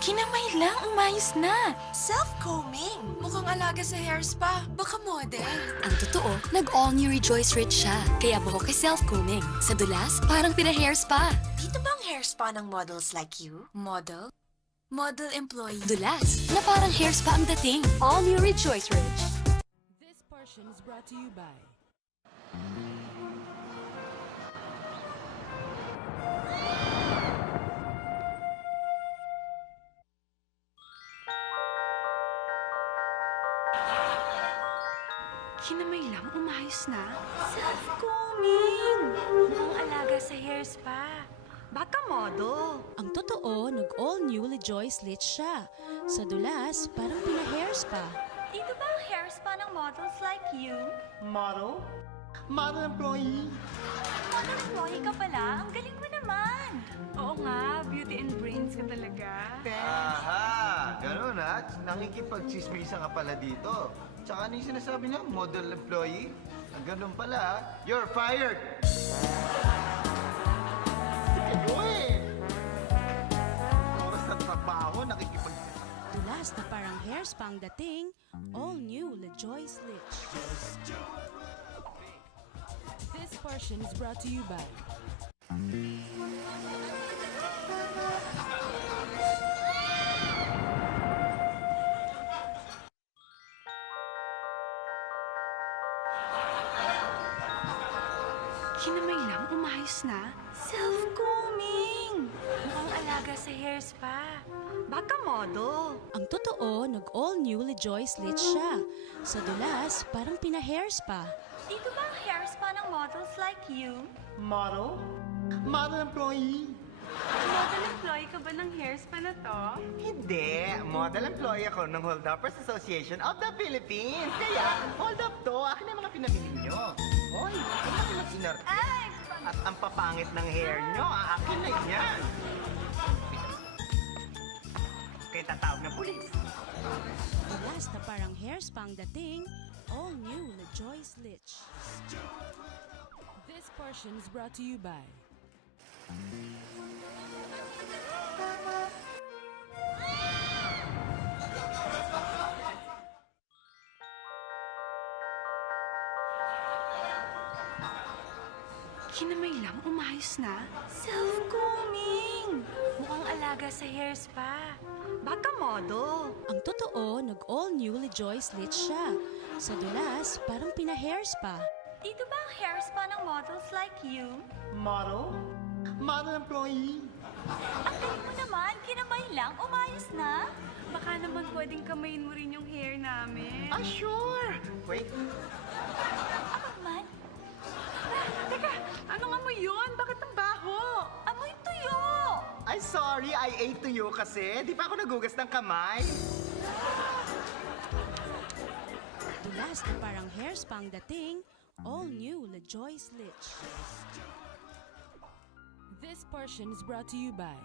Kinamay lang, umayos na. Self-combing. Mukhang alaga sa hair spa. Baka model. Ang totoo, nag-all new Rejoice Rich siya. Kaya buhok kay self-combing. Sa dulas, parang pina-hair spa. Dito bang hair spa ng models like you? Model? Model employee. Dulas, na parang hair spa ang dating. All new Rejoice Rich. This portion is brought to you by Kinamay lang, umayos na. Self-combing. Mukhang alaga sa hair spa. Baka model. ang totoo, nag-all new Rejoice Lit siya. Sa dulas, parang pina-hair spa. Dito ba ang hair spa ng models like you? Model? Model employee? Model employee ka pala? Ang galing mo naman. Oo nga, beauty and brains ka talaga. Aha! Ganun ha? Nakikipag-chismisa ka pala dito. Tsaka ano yung sinasabi niya? Model employee? Ang ganun pala ha? You're fired! Kayo eh! Oras ng trabaho, nakikipag... Dulas na parang hair spa ang dating, all new Rejoice Lit. This portion is brought to you by Kinamay lang, umayos na. Self-combing. Mukhang alaga sa hair spa. Baka model. ang totoo, nag-all new Rejoice Lit siya. Sa dulas, parang pina-hair spa. Dito ba ang hair spa ng models like you? Model? Model employee? Model employee ka ba ng hair spa na to? Hindi. Model employee ako ng Hold Uppers Association of the Philippines. Kaya, hold up to. Akin na yung mga pinamili nyo. Hoy, ang laki ng sinarte. At ang papangit ng hair nyo, akin na yan. Kaya tatawag ng pulis. Dulas na parang hair spa ang dating, all new Rejoice Lit. This portion is brought to you by Kinamay lang, umayos na. Self-combing. Mukhang alaga sa hair spa. Baka model. ang totoo, nag-all new Rejoice Lit siya. Sa dulas, parang pina-hair spa. Dito ba ang hair spa ng models like you? Model? Model employee? Ang galing mo naman, kinamay lang, umayos na. Baka naman pwedeng kamayin mo rin yung hair namin. Ah, sure. Wait, Ako man? Teka, ano nga mo yun? Bakit ang baho? Amoy tuyo! ay sorry, I ate to you kasi. Di pa ako nagugas ng kamay. Dulas na parang hair spa ang dating, all new Rejoice Lit. This portion is brought to you by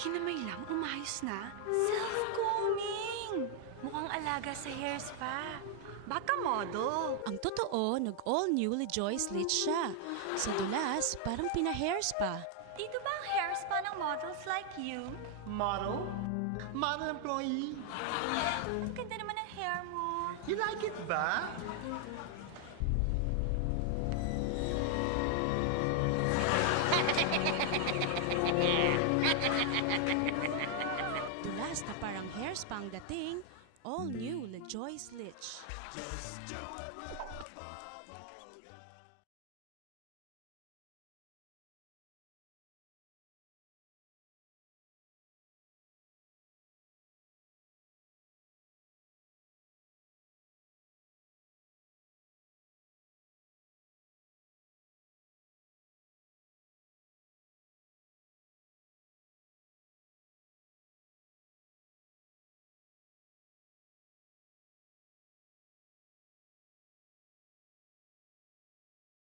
Kinamay lang, umayos na. Self-combing. Mukhang alaga sa hair spa. Baka model. ang totoo, nag-all new Rejoice Lit siya. Sa dulas, parang pina-hair spa. Dito ba ang hair spa ng models like you? Model? Model employee? Ang ganda naman ng hair mo. You like it ba? Dulas na parang hair spa ang dating, all new Rejoice Lit.